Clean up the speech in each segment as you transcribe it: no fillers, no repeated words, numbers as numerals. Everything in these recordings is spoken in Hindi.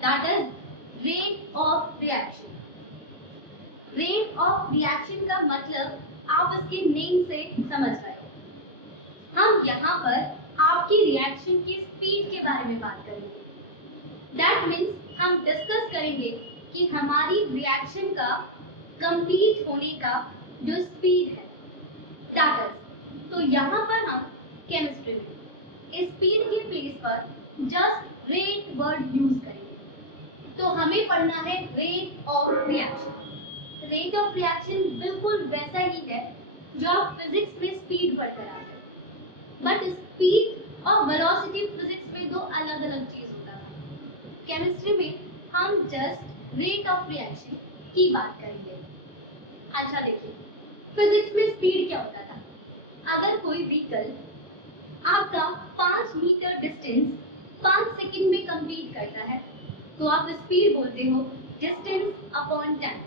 That is rate of reaction. Rate of reaction का मतलब आप इसके नेम से समझ रहे हो। हम यहाँ पर आपकी रिएक्शन की स्पीड के बारे में बात करेंगे। दैट मीन्स हम डिस्कस करेंगे कि हमारी रिएक्शन का कंप्लीट होने का जो स्पीड है दैट इज। तो यहाँ पर हम केमिस्ट्री में स्पीड के प्लेस पर जस्ट रेट वर्ड यूज करेंगे। तो हमें पढ़ना है rate of reaction. Rate of reaction बिल्कुल वैसा ही है जो आप फिजिक्स में स्पीड पढ़कर आते हैं, बट स्पीड और वेलोसिटी फिजिक्स में दो अलग अलग चीज होता है। केमिस्ट्री में हम जस्ट रेट ऑफ रिएक्शन की बात करेंगे। अच्छा देखिए, फिजिक्स में स्पीड क्या होता था। अगर कोई व्हीकल आपका 5 मीटर डिस्टेंस 5 सेकंड में कंप्लीट करता है तो आप स्पीड बोलते हो डिस्टेंस अपॉन टाइम।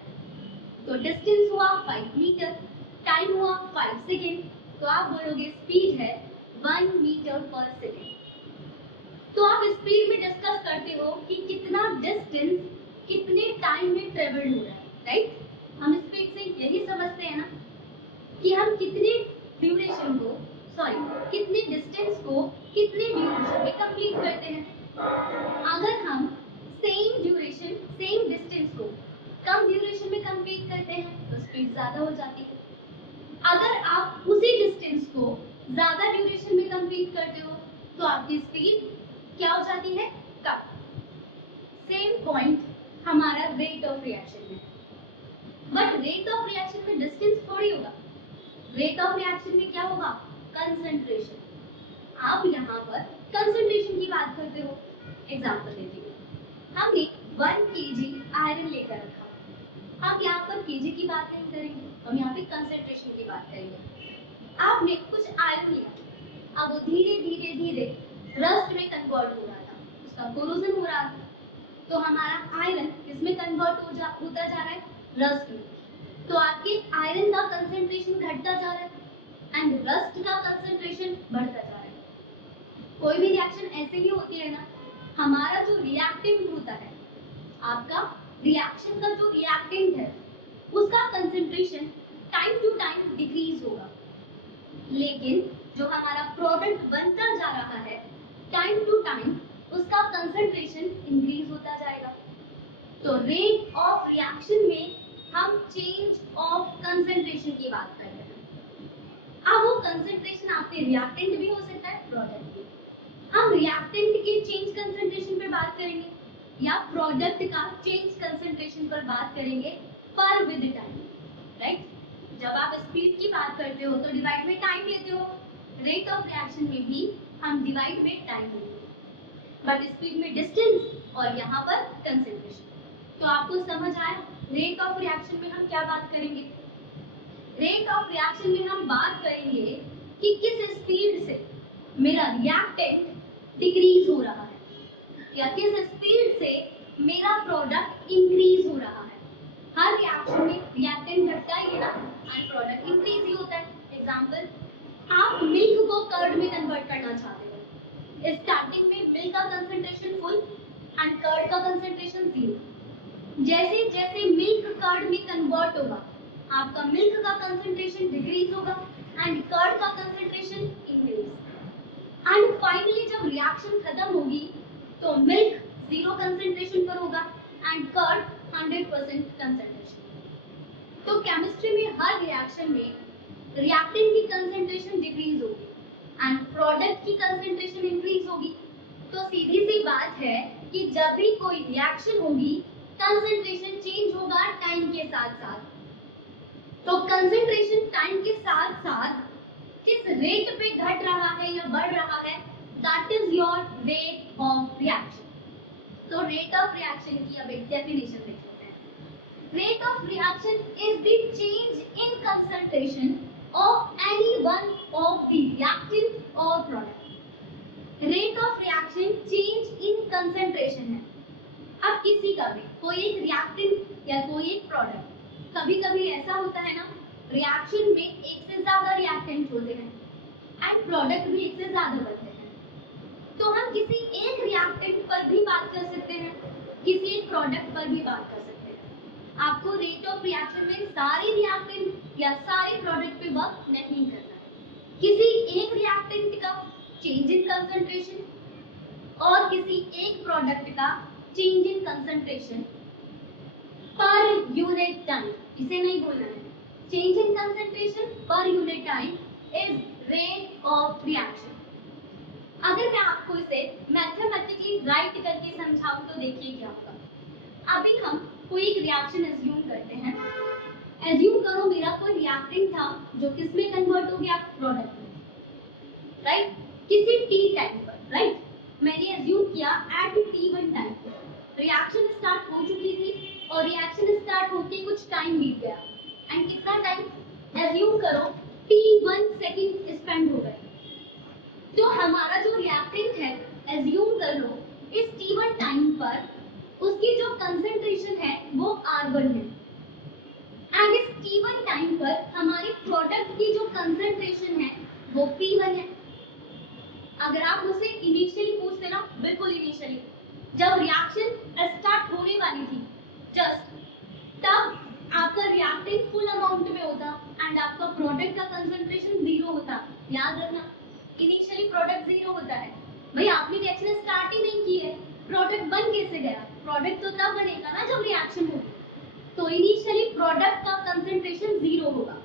तो डिस्टेंस हुआ 5 मीटर, टाइम हुआ 5 सेकंड, तो आप बोलोगे स्पीड है 1 मीटर पर सेकंड। तो आप स्पीड में डिस्कस करते हो कि कितना डिस्टेंस कितने टाइम में ट्रेवल हो रहा है, राइट। हम स्पीड से यही समझते हैं ना कि हम कितने ड्यूरेशन को कितने डिस्टेंस को कितने ड्यूरेशन में कंप्लीट करते हैं। अगर हम सेम ड्यूरेशन सेम डिस्टेंस को कम ड्यूरेशन में कंप्लीट करते हैं तो स्पीड ज्यादा हो जाती है। अगर आप उसी डिस्टेंस को ज्यादा ड्यूरेशन में कंप्लीट करते हो तो आपकी स्पीड क्या हो जाती है, कम। सेम पॉइंट हमारा रेट ऑफ रिएक्शन में, बट रेट ऑफ रिएक्शन में डिस्टेंस थोड़ी होगा। रेट ऑफ रिएक्शन में क्या होगा, कंसंट्रेशन। आप यहाँ पर कंसंट्रेशन की बात करते हो। एग्जांपल लेते हैं, हमने 1 kg आयरन लेकर रखा। हम यहाँ पर केजी की बात नहीं करेंगे, हम यहाँ पे कंसंट्रेशन की बात करेंगे। आपने कुछ आयरन लिया, अब वो धीरे धीरे धीरे रस्ट में कन्वर्ट हो रहा था, उसका कोरोजन हो रहा था। तो हमारा आयरन किसमें कन्वर्ट होता जा रहा है, रस्ट में। तो आपके आयरन का कंसंट्रेशन घटता जा रहा है एंड रस्ट का कंसंट्रेशन बढ़ता जा रहा है। कोई भी रिएक्शन ऐसे ही होती है ना, हमारा जो रिएक्टेंट होता है, आपका रिएक्शन का जो रिएक्टेंट है उसका concentration time to time decrease होगा, लेकिन जो हमारा प्रोडक्ट बनता जा रहा है टाइम टू टाइम उसका कंसंट्रेशन इंक्रीज होता जाएगा। तो रेट ऑफ रिएक्शन में हम चेंज ऑफ कंसंट्रेशन की बात कर रहे हैं। अब वो कंसंट्रेशन आपके रिएक्टेंट भी हो सकता है, प्रोडक्ट भी। हम रिएक्टेंट के चेंज कंसंट्रेशन पर बात करेंगे या प्रोडक्ट का चेंज कंसंट्रेशन पर बात करेंगे पर विद टाइम, राइट। जब आप स्पीड की बात करते हो तो डिवाइड में टाइम लेते हो, रेट ऑफ रिएक्शन में भी हम डिवाइड में टाइम लेते हो, बट स्पीड में डिस्टेंस और यहाँ पर कंसंट्रेशन। तो आपको समझ आया रेट ऑफ रिएक्शन में हम क्या बात करेंगे। रेट ऑफ रिएक्शन में हम बात करेंगे कि किस स्पीड से मेरा रिएक्टेंट डिक्रीज हो रहा है या किस स्पीड से मेरा प्रोडक्ट इंक्रीज हो रहा है। हर रिएक्शन में रिएक्टेंट घटता ही है ना एंड प्रोडक्ट इंक्रीज ही होता है। एग्जांपल, आप मिल्क को कर्ड में कन्वर्ट करना चाहते हो। स्टार्टिंग में मिल्क का कंसंट्रेशन फुल एंड कर्ड का कंसंट्रेशन 0। जैसे जैसे मिल्क कर्ड में कन्वर्ट होगा आपका मिल्क का कंसंट्रेशन डिक्रीज होगा एंड कर्ड का कंसंट्रेशन इंक्रीज। एंड फाइनली जब रिएक्शन खत्म होगी तो मिल्क 0 कंसंट्रेशन पर होगा एंड कर्ड 100% कंसंट्रेशन। तो केमिस्ट्री में हर रिएक्शन में रिएक्टेंट की कंसंट्रेशन डिक्रीज होगी एंड प्रोडक्ट की कंसंट्रेशन इंक्रीज होगी। तो सीधी सी बात है कि जब भी कोई रिएक्शन होगी कंसंट्रेशन चेंज होगा टाइम के साथ साथ। तो कंसंट्रेशन टाइम के साथ साथ किस रेट पे घट रहा है या बढ़ रहा है, that is your rate of reaction. तो रेट ऑफ रिएक्शन की अब एक डेफिनेशन देख लेते हैं। Rate of reaction is the change in concentration of any one of the reactant और product. Rate of reaction change in concentration है। अब किसी का भी कोई एक रिएक्टेंट या कोई एक प्रोडक्ट, कभी कभी ऐसा होता है ना रिएक्शन में एक से ज्यादा रिएक्टेंट होते हैं एंड प्रोडक्ट भी एक से ज्यादा बनते हैं। तो हम किसी एक रिएक्टेंट पर भी बात कर सकते हैं प्रोडक्ट पर भी बात कर सकते हैं। आपको रेट ऑफ रिएक्शन में सारे रिएक्टेंट या सारे प्रोडक्ट पे वर्क नहीं करना है। किसी एक रिएक्टेंट का चेंज इन कंसंट्रेशन और किसी एक प्रोडक्ट का change in concentration per unit time, इसे नहीं भूलना है। Change in concentration per unit time is rate of reaction. अगर मैं आपको इसे मैथमेटिकली राइट करके समझाऊं तो देखिए क्या होगा। अभी हम कोई एक रिएक्शन एज्यूम करते हैं। एज्यूम करो मेरा कोई रिएक्टेंट था जो किसमें कन्वर्ट हो गया, प्रोडक्ट में, राइट, किसी टी टाइम पर, राइट। मैंने एज्यूम किया एट t1 टाइम पर रिएक्शन स्टार्ट हो चुकी थी और रिएक्शन स्टार्ट होके कुछ टाइम बीत गया। एंड कितना टाइम, एज्यूम करो t1 सेकंड स्पेंड हो गए। तो हमारा जो रिएक्टेंट है, एज्यूम कर लो इस t1 टाइम पर उसकी जो कंसंट्रेशन है वो R1 है एंड इस t1 टाइम पर हमारी प्रोडक्ट की जो कंसंट्रेशन है वो P1 है। अगर आप मुझसे इनिशियली पूछते ना, बिल्कुल इनिशियली जब रिएक्शन स्टार्ट होने वाली थी, जस्ट तब आपका रिएक्टेंट फुल अमाउंट में होता एंड आपका प्रोडक्ट का कंसंट्रेशन 0 होता। याद रखना, इनिशियली प्रोडक्ट 0 होता है। भाई आपने रिएक्शन स्टार्ट ही नहीं की है, प्रोडक्ट बन कैसे गया? प्रोडक्ट तो तब बनेगा ना जब रिएक्शन होगी। तो इनिशियली प्रोडक्ट का कंसंट्रेशन 0 होगा।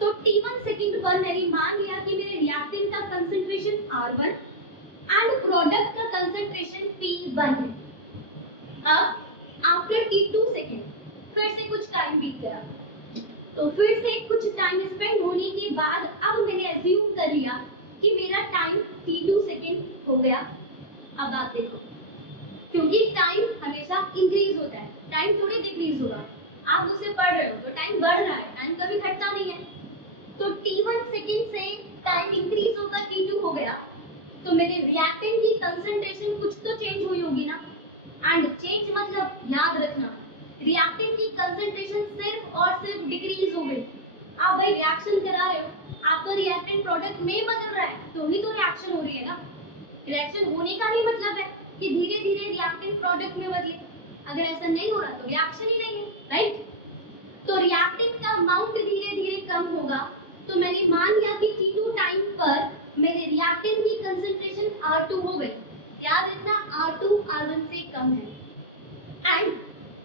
तो t1 सेकंड पर मैंने मान लिया कि मेरे रिएक्टेंट का कंसंट्रेशन R1 एंड प्रोडक्ट का कंसंट्रेशन P1 है। अब आफ्टर t2 सेकंड फिर से कुछ टाइम बीत गया, तो फिर से कुछ टाइम स्पेंड होने के बाद अब मैंने एज्यूम कर लिया कि मेरा टाइम t2 सेकंड हो गया। अब आप देखो, क्योंकि टाइम हमेशा इंक्रीज होता है, टाइम थोड़ी डिक्रीज होगा। आप उसे पढ़ रहे हो तो टाइम बढ़ रहा है, टाइम कभी घटता नहीं है। तो t1 सेकंड से टाइम इंक्रीज होकर t2 हो गया, तो मेरे रिएक्टेंट की कंसंट्रेशन कुछ तो चेंज हुई होगी ना। एंड चेंज मतलब याद रखना, रिएक्टेंट की कंसंट्रेशन सिर्फ और सिर्फ डिक्रीज हो गई। आप भाई रिएक्शन करा रहे हो, आपका रिएक्टेंट प्रोडक्ट में बदल रहा है तो ही तो रिएक्शन हो रही है ना। रिएक्शन होने का नहीं मतलब है कि धीरे धीरे रिएक्टेंट प्रोडक्ट में बदले। अगर ऐसा नहीं हो रहा तो रिएक्शन ही नहीं है, राइट। तो रिएक्टेंट का अमाउंट धीरे धीरे कम होगा। तो मैंने मान लिया कि t2 टाइम पर मेरे रिएक्टेंट की कंसंट्रेशन R2 हो गई। याद रखना R2 R1 से कम है। एंड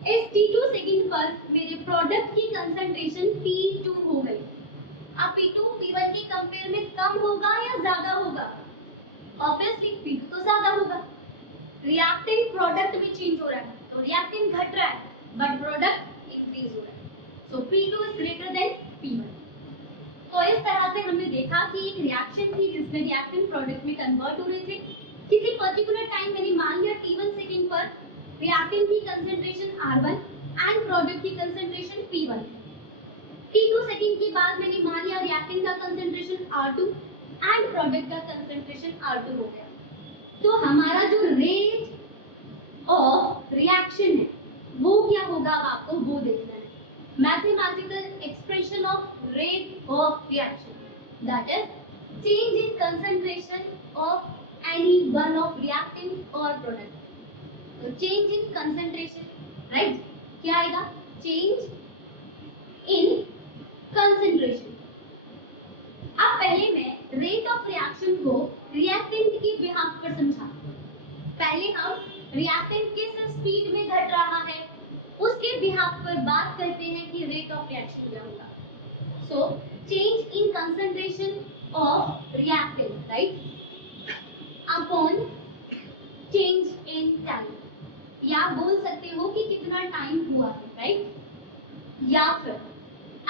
इस t2 सेकंड पर मेरे प्रोडक्ट की कंसंट्रेशन P2 हो गई। अब P2 P1 के कंपेयर में कम होगा या ज्यादा होगा? ऑब्वियसली P2 तो ज्यादा होगा। रिएक्टेंट प्रोडक्ट में चेंज हो रहा है तो रिएक्टेंट घट रहा है बट प्रोडक्ट इंक्रीज हो रहा है। सो P2 is greater than P1। तो इस तरह से हमने देखा कि एक रिएक्शन थी जिसमें रिएक्टेंट प्रोडक्ट में कन्वर्ट हो रहे थे। किसी पर्टिकुलर टाइम मैंने मान लिया t1 सेकंड पर रिएक्टेंट की कंसंट्रेशन R1 एंड प्रोडक्ट की कंसंट्रेशन P1। t2 सेकंड के बाद मैंने मान लिया रिएक्टेंट का कंसंट्रेशन R2 एंड प्रोडक्ट का कंसंट्रेशन R2 हो गया। तो हमारा जो रेट ऑफ रिएक्शन है वो क्या होगा, आपको वो देखना है। Mathematical expression of rate of reaction, that is change in concentration of any one of reactant or product. So change in concentration, right? क्या आएगा? Change in concentration. अब पहले मैं rate of reaction को reactant के बिहाफ पर समझाती हूँ। पहले हम reactant किस स्पीड में घट रहा है उसके बिहाफ पर बात करते हैं कि रेट ऑफ रिएक्शन क्या होगा। So change in concentration of reactant, right, upon change in time, या बोल सकते हो कि कितना टाइम हुआ है, राइट। या फिर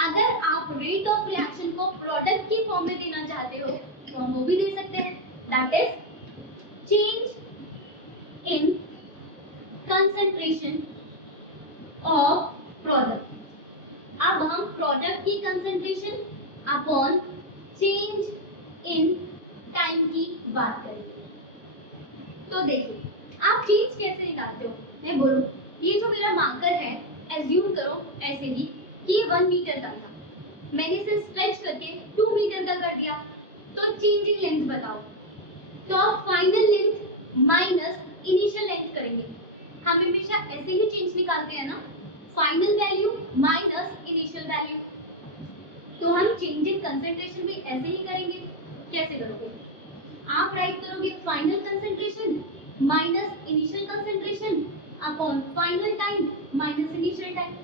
अगर आप रेट ऑफ रिएक्शन को प्रोडक्ट की फॉर्म में देना चाहते हो तो हम वो भी दे सकते हैं, that is change in concentration of product. अब हम प्रोडक्ट की concentration upon change in time की बात करेंगे। तो देखिए आप चेंज कैसे निकालते हो, मैं बोलूं ये जो मेरा मार्कर है, एज्यूम करो ऐसे ही कि ये 1 मीटर का था, मैंने इसे स्ट्रेच करके 2 मीटर का कर दिया, तो चेंज इन लेंथ बताओ। तो आप final length minus initial length करेंगे। हम हमेशा ऐसे ही चेंज निकालते हैं ना, final value minus initial value. तो हम चेंज इन कंसंट्रेशन भी ऐसे ही करेंगे। कैसे करोगे? आप राइट करोगे final concentration minus initial concentration upon final time minus initial time,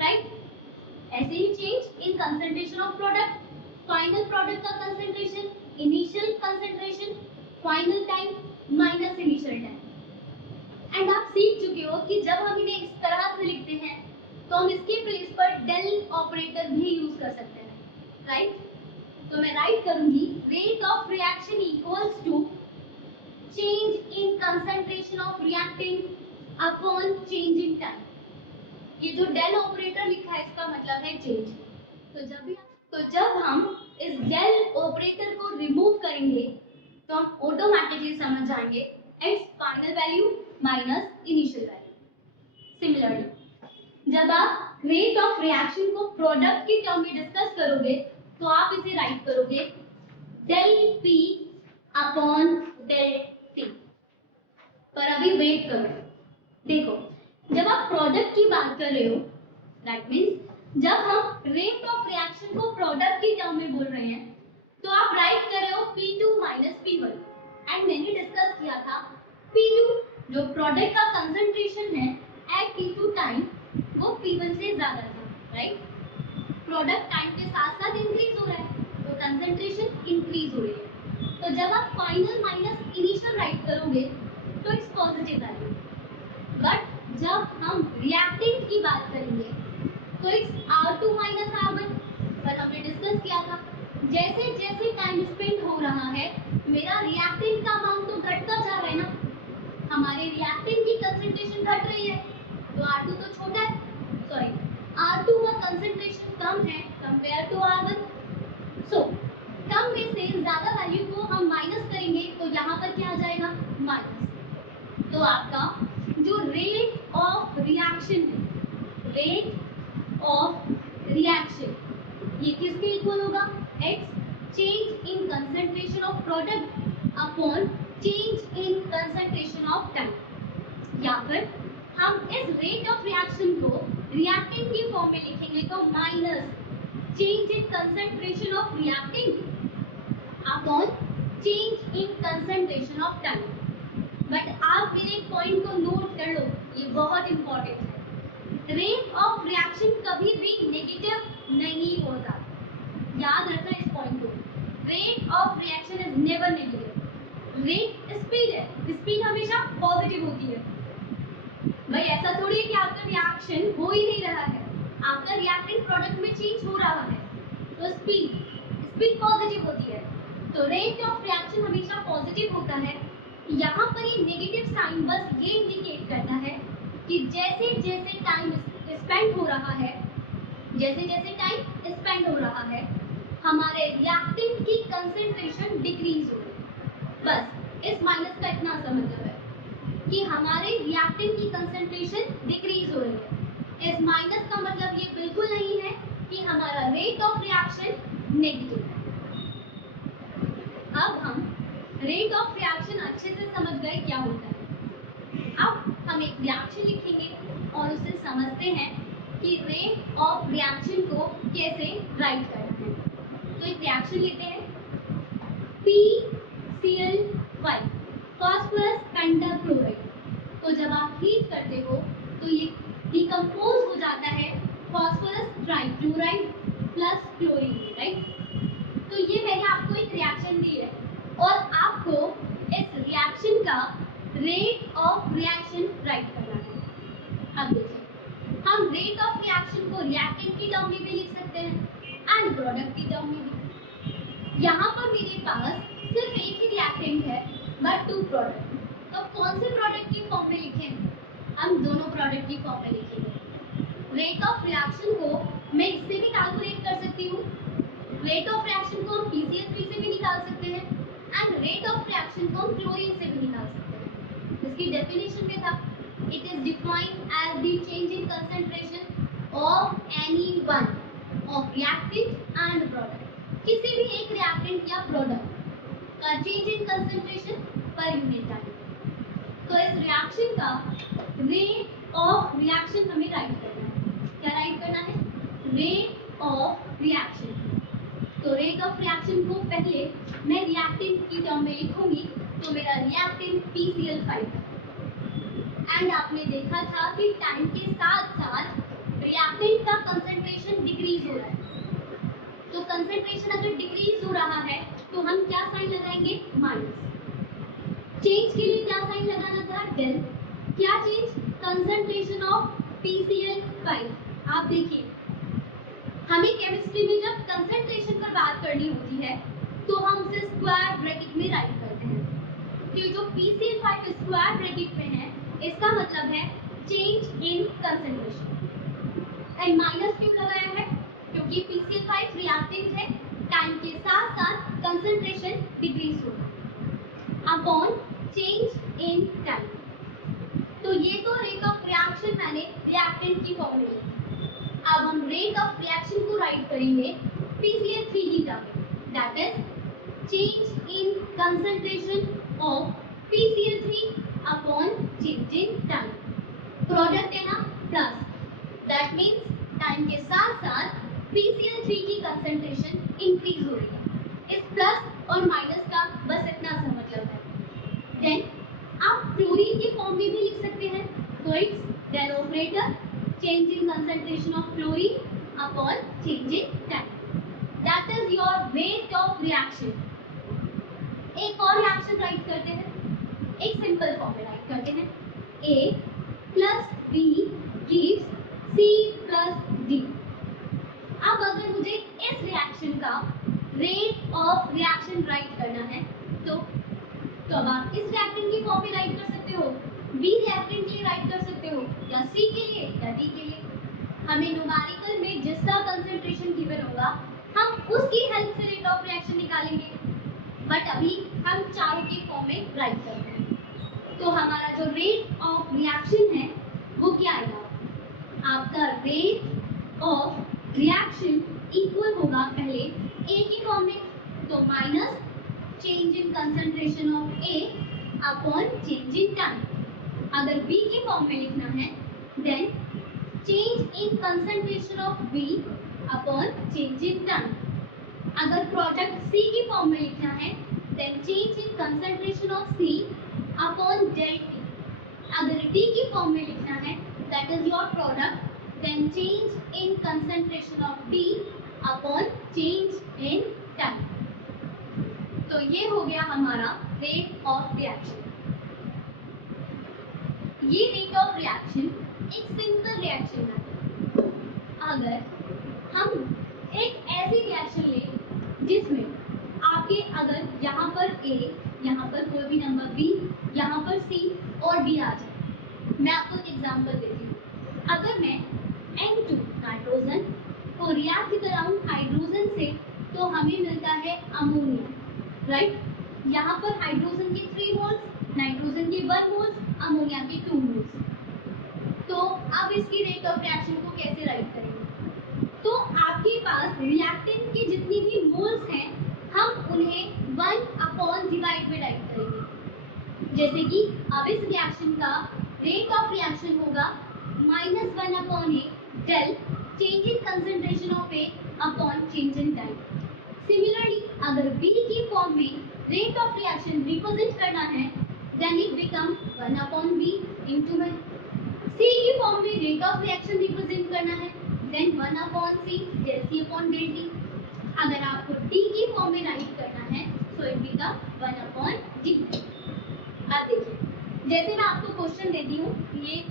right? ऐसे ही change in concentration of product, final product का concentration, initial concentration, final time minus initial time. And आप सीख चुके हो कि जब हम इन्हें इस तरह से लिखते हैं तो हम इसके प्लेस पर डेल ऑपरेटर भी यूज कर सकते हैं, राइट? तो मैं राइट करूंगी rate of reaction equals to change in concentration of reactant upon change in time. ये जो डेल ऑपरेटर लिखा है इसका मतलब है चेंज। तो जब हम इस डेल ऑपरेटर को रिमूव करेंगे तो हम ऑटोमेटिकली समझ जाएंगे x final value minus initial value. Similarly जब आप रेट ऑफ रिएक्शन को प्रोडक्ट की टर्म में डिस्कस करोगे तो आप इसे राइट करोगे del P upon del T. पर अभी वेट करो, देखो जब आप प्रोडक्ट की बात कर रहे हो, दैट मींस जब हम रेट ऑफ रिएक्शन को प्रोडक्ट की टर्म में बोल रहे हैं तो आप राइट कर रहे हो P2 माइनस P1। एंड मैंने डिस्कस किया था P2 जो प्रोडक्ट का कंसंट्रेशन है एट T2 टाइम वो P1 से ज्यादा था, राइट? प्रोडक्ट टाइम के साथ साथ इंक्रीज हो रहा है तो कंसंट्रेशन इंक्रीज हो रही है। तो जब आप फाइनल माइनस इनिशियल राइट करोगे तो इट्स पॉजिटिव वैल्यू। बट जब हम रिएक्टेंट की बात करेंगे तो इट्स R2 माइनस R1। पर हमने डिस्कस किया था जैसे जैसे टाइम स्पेंड हो रहा है मेरा रिएक्टेंट का अमाउंट तो घटता जा रहा है ना, हमारे रिएक्टेंट की कंसंट्रेशन घट रही है तो R2 तो छोटा है, सॉरी R2 का कंसंट्रेशन कम है कंपेयर टू R1। सो कम में से ज्यादा वैल्यू को हम माइनस करेंगे तो यहाँ पर क्या आ जाएगा? माइनस। तो आपका जो रेट ऑफ रिएक्शन है, रेट ऑफ रिएक्शन ये किसके इक्वल होगा? X change in concentration of product upon change in concentration of time. या फिर हम इस रेट ऑफ रिएक्शन को रिएक्टेंट की फॉर्म में लिखेंगे तो minus change in concentration of reactant upon change in concentration of time. But आप मेरे एक पॉइंट को नोट कर लो, ये बहुत इंपॉर्टेंट है। रेट ऑफ रिएक्शन कभी भी नेगेटिव नहीं होता, याद रखना इस पॉइंट को। Rate of reaction is never negative. Rate speed है, स्पीड हमेशा पॉजिटिव होती है। भाई ऐसा थोड़ी है कि आपका रिएक्शन हो ही नहीं रहा है, आपका रिएक्टेंट प्रोडक्ट में चेंज हो रहा है तो स्पीड पॉजिटिव होती है। तो रेट ऑफ रिएक्शन हमेशा पॉजिटिव होता है। यहाँ पर ये नेगेटिव साइन बस ये इंडिकेट करता है कि जैसे जैसे टाइम स्पेंड हो रहा है, हमारे रिएक्टेंट की कंसंट्रेशन डिक्रीज हो रही है। बस इस माइनस का इतना सा मतलब है कि हमारे रिएक्टेंट की कंसंट्रेशन डिक्रीज हो रही है। इस माइनस का मतलब ये बिल्कुल नहीं है कि हमारा रेट ऑफ रिएक्शन नेगेटिव है। अब हम रेट ऑफ रिएक्शन अच्छे से समझ गए क्या होता है। अब हम एक रिएक्शन लिखेंगे और उसे समझते हैं कि रेट ऑफ रिएक्शन को कैसे राइट करना है। तो एक रिएक्शन लेते हैं PCl5 फास्फोरस पेंटाक्लोराइड। तो जब आप हीट करते हो तो ये डिकम्पोज हो जाता है phosphorus trichloride plus chlorine, right? तो ये मैंने आपको एक रिएक्शन दी है और आपको इस रिएक्शन का रेट ऑफ रिएक्शन राइट करना है। अब देखिए हम रेट ऑफ रिएक्शन को रिएक्टेंट की टर्म में भी लिख सकते हैं एंड प्रोडक्ट की टर्म में भी। यहाँ पर मेरे पास सिर्फ एक ही रिएक्टेंट है बट 2 प्रोडक्ट। तो कौन से प्रोडक्ट की फॉर्म में लिखें? हम दोनों प्रोडक्ट की फॉर्म में लिखेंगे। रेट ऑफ रिएक्शन को मैं इससे भी कैलकुलेट कर सकती हूँ, रेट ऑफ रिएक्शन को हम PCl3 से भी निकाल सकते हैं एंड रेट ऑफ रिएक्शन को हम क्लोरीन से भी निकाल सकते हैं। इसकी डेफिनेशन में था it is defined as the change in concentration of any one of reactant and product. किसी भी एक रिएक्टेंट या प्रोडक्ट का change in concentration per unit time. तो इस रिएक्शन का रेट ऑफ रिएक्शन हमें राइट करना है। क्या राइट करना है? Rate of reaction. तो रेट ऑफ रिएक्शन को पहले मैं रिएक्टेंट की टर्म में लिखूंगी, तो मेरा रिएक्टेंट PCl5 है। एंड आपने देखा था कि टाइम के साथ साथ रिएक्टेंट का कंसंट्रेशन डिक्रीज हो रहा है। तो कंसंट्रेशन अगर डिक्रीज हो रहा है तो हम क्या साइन लगाएंगे? माइनस। चेंज के लिए क्या साइन लगाना था? डेल। क्या चेंज? Concentration of PCl5। आप देखिए, हमें केमिस्ट्री में जब कंसंट्रेशन पर बात करनी होती है तो हम उसे स्क्वायर ब्रैकेट में राइट करते हैं। तो जो PCl5 स्क्वायर ब्रैकेट में है, इसका मतलब है change in concentration. And minus क्यों लगाया है? क्योंकि PCl5 रिएक्टेंट है, टाइम के साथ साथ कंसंट्रेशन डिक्रीज होगा अपॉन चेंज इन टाइम। तो ये तो रेट ऑफ रिएक्शन मैंने रिएक्टेंट की फॉर्म में लिखी। अब हम रेट ऑफ रिएक्शन को राइट करेंगे PCl3 की टर्म में, that is change in concentration of PCl3 upon change in time. Product है ना, प्लस, दैट मीन्स टाइम के साथ साथ PCl3 की कंसंट्रेशन इंक्रीज हो रही है। इस प्लस और माइनस का बस इतना सा मतलब है। देन आप क्लोरीन की फॉर्म में भी लिख सकते हैं, तो it's del operator change in concentration of chlorine upon change in time, that is your rate of reaction. एक और रिएक्शन राइट करते हैं, एक सिंपल फॉर्म में राइट करते हैं, A plus B gives C plus D। अब अगर मुझे इस रिएक्शन का रेट ऑफ रिएक्शन राइट करना है तो अब आप इस रिएक्टेंट की फॉर्म में राइट कर सकते हो, B रिएक्टेंट के लिए राइट कर सकते हो, या C के लिए या D के लिए। हमें न्यूमेरिकल में जिसका कंसंट्रेशन गिवन होगा हम उसकी हेल्प से रेट ऑफ रिएक्शन निकालेंगे, बट अभी हम चारों की फॉर्म में राइट करते हैं। तो हमारा जो रेट ऑफ रिएक्शन है वो क्या आएगा? आपका रेट ऑफ रिएक्शन इक्वल होगा पहले A की फॉर्म में, तो minus change in concentration of A upon change in time. अगर B की फॉर्म में लिखना है then change in concentration of B upon change in time. अगर प्रोडक्ट C की फॉर्म में लिखना है then change in concentration of C upon del T। अगर D की फॉर्म में लिखना है that is your product, then change in concentration of D upon change in time. तो ये हो गया हमारा रेट ऑफ रिएक्शन। ये रेट ऑफ रिएक्शन एक सिंपल रिएक्शन है। अगर हम एक ऐसी रिएक्शन लें जिसमें आपके अगर यहाँ पर A, यहाँ पर कोई भी नंबर B, यहाँ पर C और D आ जाए, मैं आपको एक एग्जांपल देती हूँ। अगर मैं N2 नाइट्रोजन को रिएक्ट कराऊँ हाइड्रोजन से तो हमें मिलता है अमोनिया, राइट। यहाँ पर हाइड्रोजन के 3 मोल्स, नाइट्रोजन के 1 मोल्स, अमोनिया के 2 मोल्स। तो अब इसकी रेट ऑफ रिएक्शन को कैसे राइट करेंगे? तो आपके पास रिएक्टेंट की जितनी भी मोल्स हैं हम उन्हें 1 अपॉन डिवाइड में राइट करेंगे। जैसे कि अब इस रिएक्शन का रेट ऑफ रिएक्शन होगा -1 upon A del change in concentration of A upon change in time. Similarly अगर B की फॉर्म में रेट ऑफ रिएक्शन रिप्रेजेंट करना है then it becomes 1 upon B into में। C की फॉर्म में रेट ऑफ रिएक्शन रिप्रेजेंट करना है then 1 upon C del C upon del T। अगर आपको D की फॉर्म में राइट करना है so it become 1 upon D। अब देखिए, जैसे मैं आपको क्वेश्चन देती हूँ, ये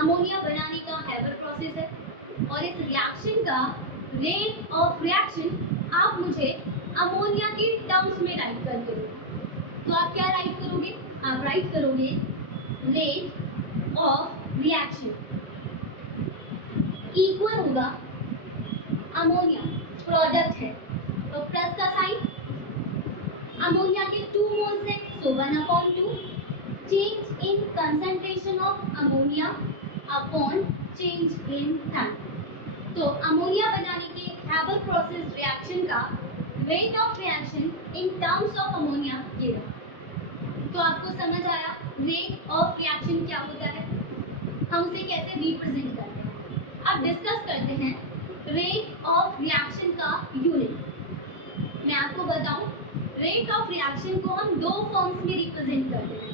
अमोनिया बनाने का हैबर प्रोसेस है और इस रिएक्शन का रेट ऑफ रिएक्शन आप मुझे अमोनिया के टर्म्स में राइट करके दो। तो आप क्या राइट करोगे? आप राइट करोगे रेट ऑफ रिएक्शन इक्वल होगा अमोनिया, प्रोडक्ट है तो प्लस का साइन, अमोनिया के 2 मोल्स है सो 1 upon 2 change in concentration of ammonia upon change in time. तो अमोनिया बनाने के हैबर प्रोसेस रिएक्शन का rate of reaction in terms of ammonia ये रहा। तो आपको समझ आया रेट ऑफ रिएक्शन क्या होता है, हम उसे कैसे रिप्रेजेंट करते हैं। अब डिस्कस करते हैं रेट ऑफ रिएक्शन का यूनिट। मैं आपको बताऊं, रेट ऑफ रिएक्शन को हम दो फॉर्म्स में रिप्रेजेंट करते हैं।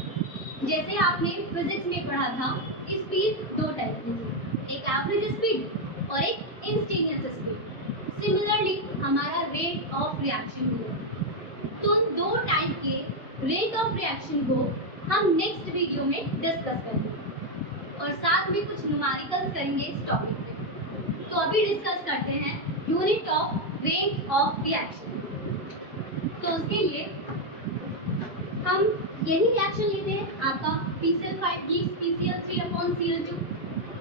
जैसे आपने फिजिक्स में पढ़ा था, स्पीड दो टाइप की थी, एक एवरेज स्पीड और एक इंस्टेंटेनियस स्पीड। सिमिलरली हमारा रेट ऑफ रिएक्शन भी है। तो उन दो टाइप के रेट ऑफ रिएक्शन को हम नेक्स्ट वीडियो में डिस्कस करेंगे और साथ में कुछ न्यूमेरिकल्स करेंगे इस टॉपिक पे। तो अभी डिस्कस करते हैं unit of rate of reaction. तो उसके लिए हम यही रिएक्शन लेते हैं, आपका PCl5 gives PCl3/Cl2।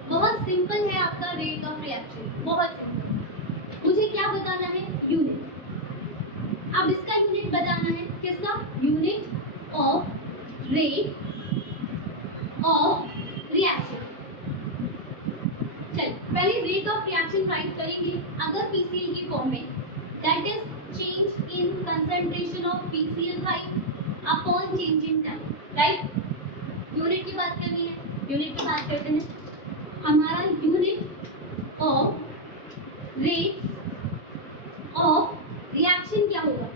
बहुत सिंपल है आपका रेट ऑफ रिएक्शन, बहुत सिंपल। मुझे क्या बताना है, यूनिट। अब इसका यूनिट बताना है, किसका, unit of rate of reaction. चल पहले रेट ऑफ रिएक्शन राइट करेंगे। अगर PCl की फॉर्म में, that is change in concentration of PCl5 upon change in time, right. Unit की बात करनी है, यूनिट की बात करते हैं। हमारा unit of rate of reaction क्या होगा,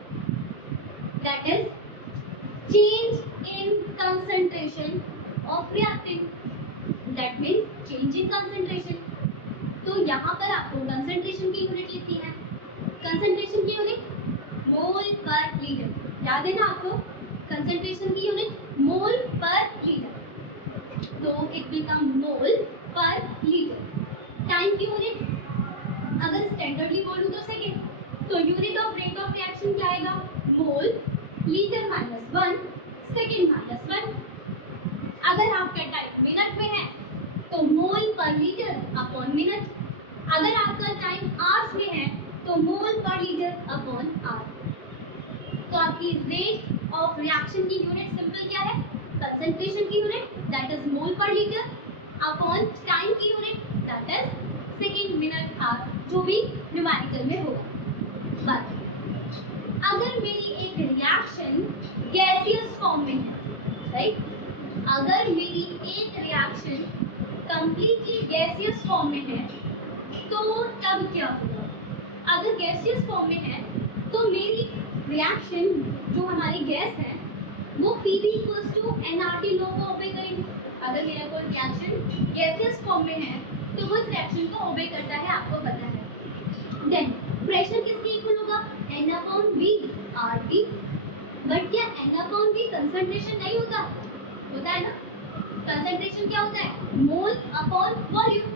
that is change in concentration of reactant, that means change in concentration. तो यहाँ पर आपको कंसंट्रेशन की यूनिट लिखनी है। कंसंट्रेशन की यूनिट मोल पर लीटर, याद है ना आपको, कंसंट्रेशन की यूनिट मोल पर लीटर, तो it become mole per litre. Time की यूनिट अगर स्टैंडर्डली बोलूं तो सेकेंड, तो unit of rate of reaction क्या आएगा, मोल लीटर -1 सेकेंड -1। अगर आपका टाइम मिनट में है तो मोल पर लीटर अपॉन मिनट, अगर आपका टाइम आवर्स में है तो मोल पर लीटर अपॉन आवर। तो आपकी रेट ऑफ रिएक्शन की यूनिट सिंपल क्या है, कंसंट्रेशन की unit that is mole per litre upon time की unit that is second minute hour, जो भी न्यूमेरिकल में होगा। बात अगर मेरी एक रिएक्शन गैसियस फॉर्म में है, राइट, अगर मेरी एक रिएक्शन कंप्लीटली गैसियस फॉर्म में है तो तब क्या होगा। अगर गैसियस फॉर्म में है तो मेरी रिएक्शन जो हमारी गैस है वो Pv = nRT लॉ को ओबे करेगी। अगर मेरा कोई रिएक्शन गैसियस फॉर्म में है तो वो इस रिएक्शन को ओबे करता है, आपको पता है। देन प्रेशर किसके इक्वल होगा, N/V RT। बट क्या N/V कंसंट्रेशन नहीं होता, होता है ना। कंसंट्रेशन क्या होता है, मोल अपॉन वॉल्यूम।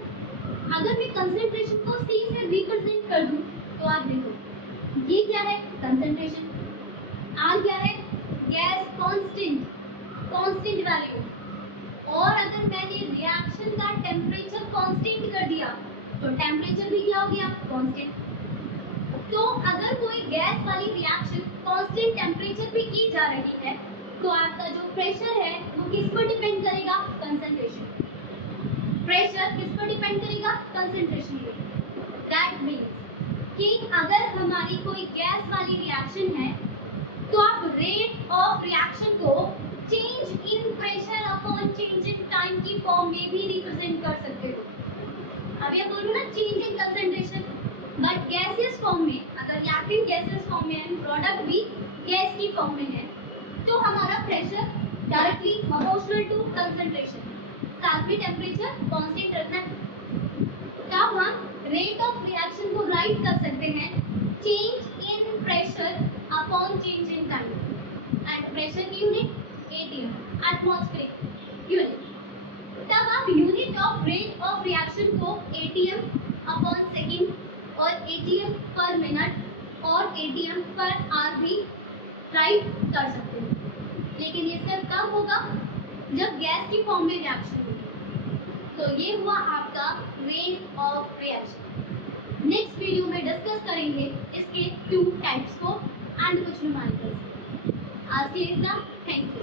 अगर मैं कंसंट्रेशन को C से रिप्रेजेंट कर दूं तो आप देखो ये क्या है, कंसंट्रेशन, R क्या है, गैस कांस्टेंट, कांस्टेंट वैल्यू। और अगर मैंने रिएक्शन का टेम्परेचर कांस्टेंट कर दिया तो टेम्परेचर भी क्या हो गया, कांस्टेंट। तो अगर कोई गैस वाली रिएक्शन कांस्टेंट टेम्परेचर पे की जा रही है तो आपका जो प्रेशर है वो किस पर डिपेंड करेगा, कंसंट्रेशन। प्रेशर किस पर डिपेंड करेगा, कंसंट्रेशन पर। दैट मीन्स कि अगर हमारी कोई गैस वाली रिएक्शन है तो आप रेट ऑफ रिएक्शन को change in pressure upon change in time की फॉर्म में भी रिप्रेजेंट कर सकते हो। अब ये बोलूं ना change in concentration, but gaseous form में, अगर रिएक्टेंट गैसियस फॉर्म में है, प्रोडक्ट भी गैस की फॉर्म में है, तो हमारा pressure directly proportional to concentration, साथ में टेम्परेचर कांस्टेंट रखना है। तब हम रेट ऑफ रिएक्शन को राइट कर सकते हैं change in pressure upon change in time. And pressure की यूनिट ATM, एटमॉस्फेरिक यूनिट। तब आप unit of rate of reaction को ATM अपॉन सेकेंड और ATM पर मिनट और ATM पर आवर भी राइट कर सकते हैं। लेकिन ये सब कब होगा, जब गैस की फॉर्म में रिएक्शन होगी। तो ये हुआ आपका rate of reaction. Next video में डिस्कस करेंगे इसके 2 टाइप्स को एंड कुछ न्यूमेरिकल्स। आज के लिए इतना, थैंक यू।